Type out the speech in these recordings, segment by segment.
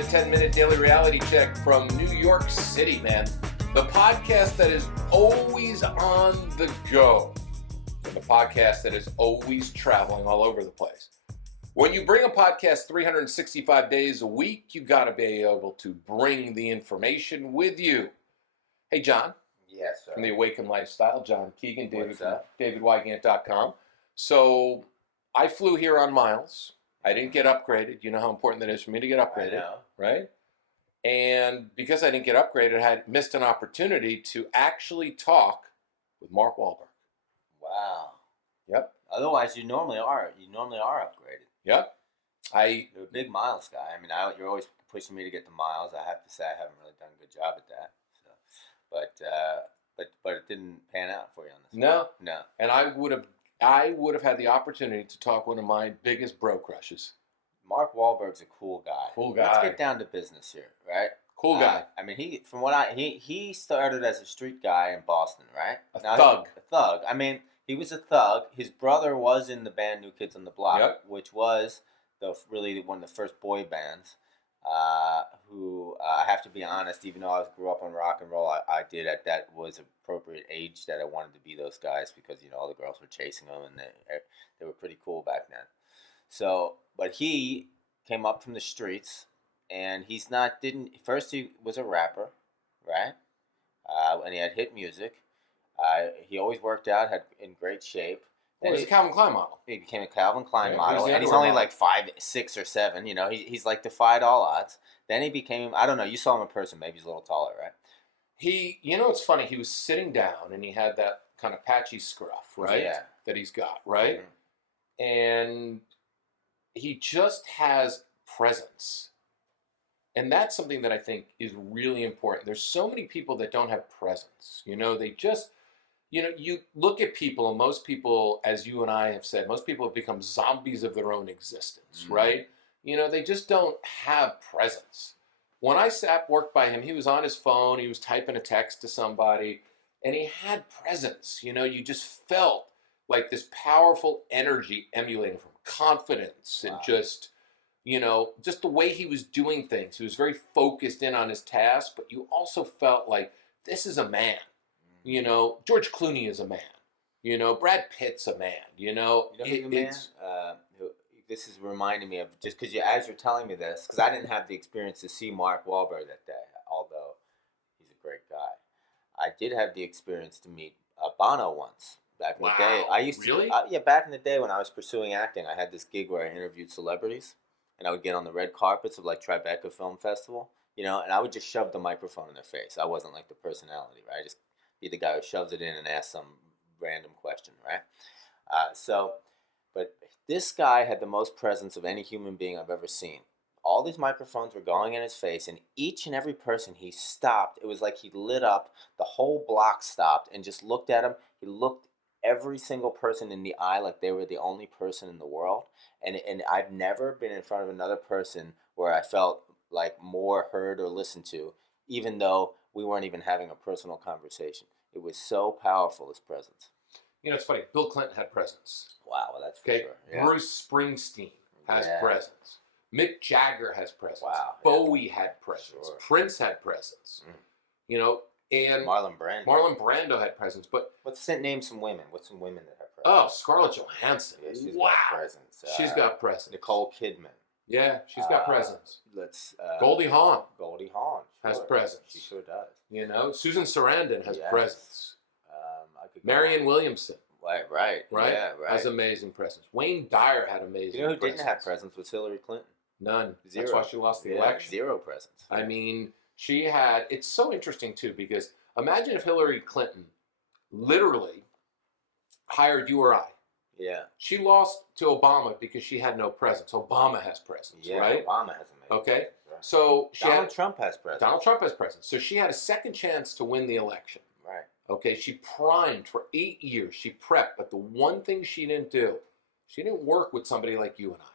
the 10-minute daily reality check from New York City, man. The podcast that is always on the go. And the podcast that is always traveling all over the place. When you bring a podcast 365 days a week, you got to be able to bring the information with you. Hey, John. Yes, sir. From the Awakened Lifestyle, John Keegan, David What's from up? DavidWygant.com. So I flew here on miles. I didn't get upgraded. You know how important that is for me to get upgraded, I know. right? And because I didn't get upgraded, I had missed an opportunity to actually talk with Mark Wahlberg. Wow. Yep. Otherwise, you normally are upgraded. Yep. You're a big miles guy. I mean, you're always pushing me to get the miles. I have to say, I haven't really done a good job at that. So, but it didn't pan out for you on this. No. No. And I would have had the opportunity to talk one of my biggest bro crushes. Mark Wahlberg's a cool guy. Cool guy. Let's get down to business here, right? Cool guy. I mean, he started as a street guy in Boston, right? A thug. A thug. I mean, he was a thug. His brother was in the band New Kids on the Block, Yep. which was really one of the first boy bands. Who I have to be honest, even though I grew up on rock and roll, I did at that was appropriate age that I wanted to be those guys because all the girls were chasing them and they were pretty cool back then. So, but he came up from the streets, and first he was a rapper, right? And he had hit music. He always worked out, had in great shape. Well, he's a Calvin Klein model. He became a Calvin Klein model, he's and he's underwear only model. like 5, 6, or 7. He's like defied all odds. Then he became, I don't know, you saw him in person, maybe he's a little taller, right? It's funny, he was sitting down and he had that kind of patchy scruff, right? Yeah. That he's got, right? Mhm. And he just has presence. And that's something that I think is really important. There's so many people that don't have presence. They just, you look at people, and most people, as you and I have said, most people have become zombies of their own existence, right? They just don't have presence. When I worked by him, he was on his phone, he was typing a text to somebody, and he had presence. You just felt like this powerful energy emulating from confidence and Wow. just the way he was doing things. He was very focused in on his task, but you also felt like this is a man. George Clooney is a man. Brad Pitt's a man. Who's a man? This is reminding me of, just because as you're telling me this, because I didn't have the experience to see Mark Wahlberg that day, although he's a great guy. I did have the experience to meet Bono once back in the day. I used Really? to, back in the day when I was pursuing acting, I had this gig where I interviewed celebrities, and I would get on the red carpets of like Tribeca Film Festival, and I would just shove the microphone in their face. I wasn't like the personality, right? I just be the guy who shoves it in and asks some random question, right? But this guy had the most presence of any human being I've ever seen. All these microphones were going in his face, and each and every person he stopped, it was like he lit up, the whole block stopped and just looked at him. He looked every single person in the eye like they were the only person in the world. And I've never been in front of another person where I felt like more heard or listened to, even though we weren't even having a personal conversation. It was so powerful, his presence. It's funny. Bill Clinton had presence. Wow, well, that's for Okay. sure. Yeah. Bruce Springsteen has Yeah. presence. Mick Jagger has presence. Wow, yeah. Bowie had presence. Sure. Prince had presence. And Marlon Brando. Marlon Brando had presence. But Name some women. What's some women that have presence? oh, Scarlett Johansson. Yeah, she's Wow. got presence. She's got presence. Nicole Kidman. Yeah, she's got presence. Let's Goldie Hawn Goldie Hawn has sure. presence. She sure does. Susan Sarandon has Yes. presence. I could go Marianne on. Williamson, Right. Yeah, right. has amazing presence. Wayne Dyer had amazing You know who presence. didn't have presence was Hillary Clinton. None. Zero. That's why she lost the election. Zero presence. I mean, it's so interesting too, because imagine if Hillary Clinton literally hired you or I. Yeah. She lost to Obama because she had no presence. Obama has presence, Yeah. right? Obama has amazing. Okay. presence. So Donald Trump has presence. Donald Trump has presence. So she had a second chance to win the election. Right. Okay. She primed for 8 years. She prepped, but the one thing she didn't do, she didn't work with somebody like you and I.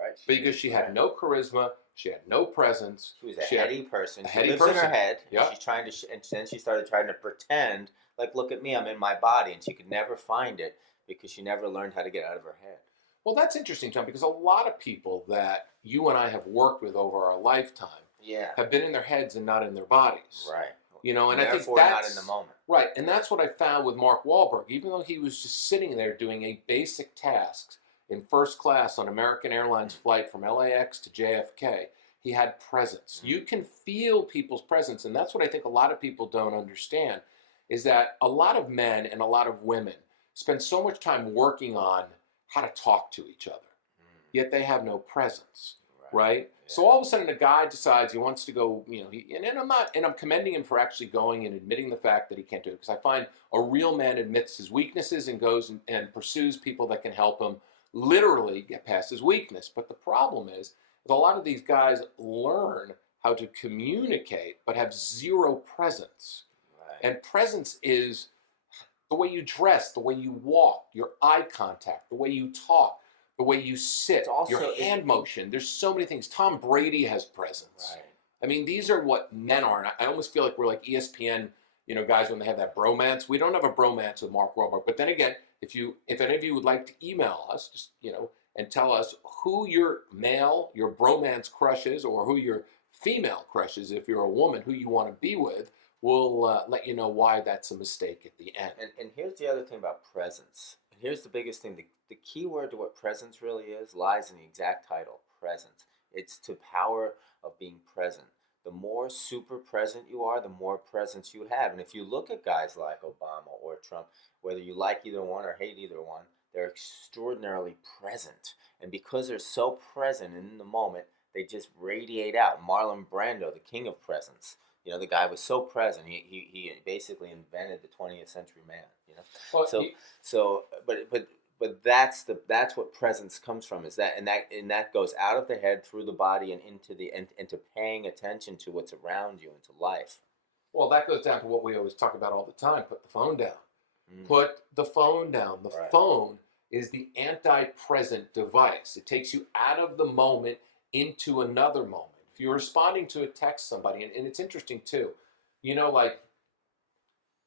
Right. Because she had no charisma, she had no presence. She was a heady person. a She heady lives in her person. head. Yeah. She's trying to, and then she started trying to pretend like, look at me, I'm in my body, and she could never find it because she never learned how to get out of her head. Well, that's interesting, Tom, because a lot of people that you and I have worked with over our lifetime Yeah. have been in their heads and not in their bodies. Right. And I think Therefore, not in the that's moment. right. And that's what I found with Mark Wahlberg. Even though he was just sitting there doing a basic task in first class on American Airlines flight from LAX to JFK, he had presence. You can feel people's presence. And that's what I think a lot of people don't understand is that a lot of men and a lot of women spend so much time working on how to talk to each other, yet they have no presence, right? Yeah. So all of a sudden, a guy decides he wants to go, and I'm commending him for actually going and admitting the fact that he can't do it, because I find a real man admits his weaknesses and goes and pursues people that can help him literally get past his weakness. But the problem is that a lot of these guys learn how to communicate but have zero presence. Right. And presence is the way you dress, the way you walk, your eye contact, the way you talk, the way you sit, your hand motion. There's so many things. Tom Brady has presence. Right. I mean, these are what men are. And I almost feel like we're like ESPN, guys, when they have that bromance. We don't have a bromance with Mark Wahlberg. But then again, if any of you would like to email us, just, and tell us who your male, your bromance crush is, or who your female crush is, if you're a woman, who you want to be with, we'll let you know why that's a mistake at the end. And here's the other thing about presence. And here's the biggest thing. The key word to what presence really is lies in the exact title, presence. It's the power of being present. The more super present you are, the more presence you have. And if you look at guys like Obama or Trump, whether you like either one or hate either one, they're extraordinarily present. And because they're so present in the moment, they just radiate out. Marlon Brando, the king of presence. The guy was so present. He basically invented the 20th century man. Well, But that's what presence comes from. Is that and that goes out of the head, through the body, and into paying attention to what's around you, into life. Well, that goes down to what we always talk about all the time: put the phone down. Put the phone down. The phone is the anti-present device. It takes you out of the moment into another moment. If you're responding to a text somebody, and it's interesting too, like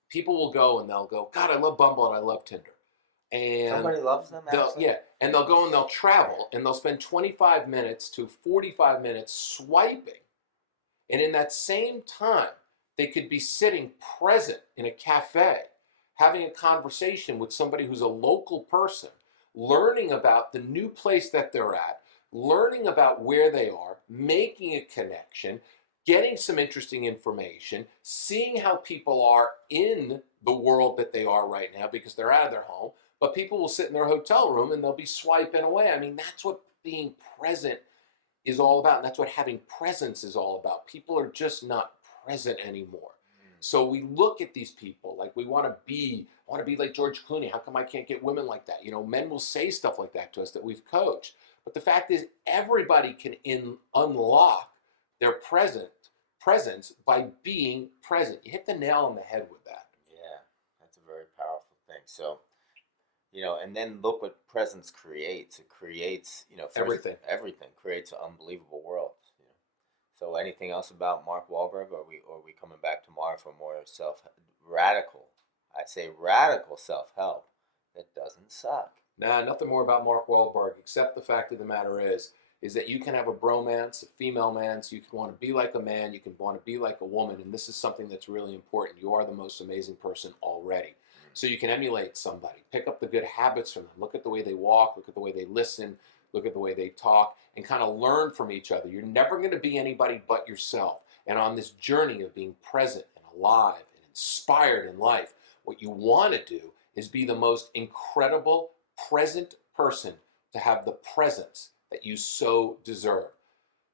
people will go and they'll go, God, I love Bumble and I love Tinder. And somebody loves them, and they'll go and they'll travel and they'll spend 25 minutes to 45 minutes swiping. And in that same time, they could be sitting present in a cafe, having a conversation with somebody who's a local person, learning about the new place that they're at, learning about where they are, making a connection, getting some interesting information, seeing how people are in the world that they are right now because they're out of their home. But people will sit in their hotel room and they'll be swiping away. I mean, that's what being present is all about. And that's what having presence is all about. People are just not present anymore. So we look at these people like I want to be like George Clooney. How come I can't get women like that? Men will say stuff like that to us that we've coached. But the fact is, everybody can unlock their presence by being present. You hit the nail on the head with that. Yeah, that's a very powerful thing. So, and then look what presence creates. It creates, everything. Everything creates an unbelievable world. So, anything else about Mark Wahlberg? Or are we coming back tomorrow for more radical self-help that doesn't suck? Nah, nothing more about Mark Wahlberg, except the fact of the matter is that you can have a bromance, a female mance. You can want to be like a man. You can want to be like a woman. And this is something that's really important. You are the most amazing person already. So you can emulate somebody. Pick up the good habits from them. Look at the way they walk. Look at the way they listen. Look at the way they talk. And kind of learn from each other. You're never going to be anybody but yourself. And on this journey of being present and alive and inspired in life, what you want to do is be the most incredible present person to have the presence that you so deserve.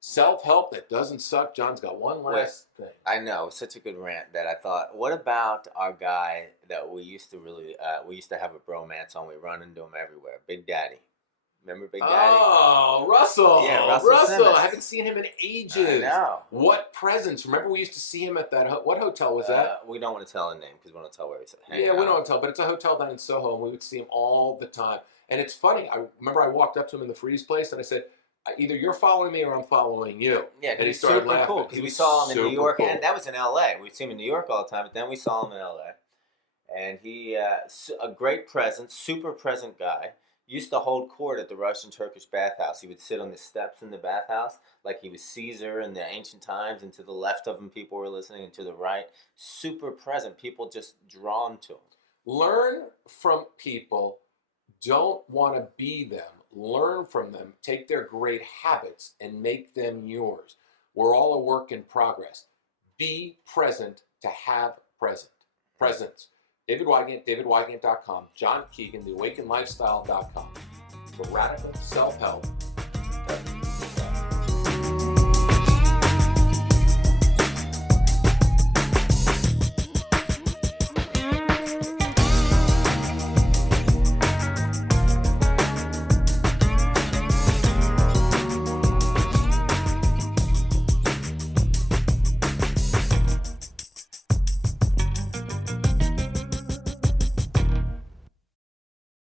Self-help that doesn't suck. John's got one last thing. I know, such a good rant that I thought, what about our guy that we used to have a bromance on? We run into him everywhere, Big Daddy. Remember Big Daddy? Oh, Russell. Yeah, Russell. I haven't seen him in ages. I know. What presence? Remember we used to see him at that, what hotel was that? We don't want to tell a name because we don't want to tell where he's at. We don't want to tell, but it's a hotel down in Soho, and we would see him all the time. And it's funny. I remember I walked up to him in the freeze place, and I said, either you're following me or I'm following you. Yeah, and he started laughing. Cool because we saw him in New York, cool. And that was in L.A. We'd see him in New York all the time, but then we saw him in L.A. And he, a great presence, super present guy. used to hold court at the Russian Turkish bathhouse. He would sit on the steps in the bathhouse like he was Caesar in the ancient times, and to the left of him, people were listening, and to the right, super present, people just drawn to him. Learn from people. Don't want to be them. Learn from them. Take their great habits and make them yours. We're all a work in progress. Be present to have presence. David Wygant, davidwygant.com. John Keegan, theawakenedlifestyle.com. For radical self-help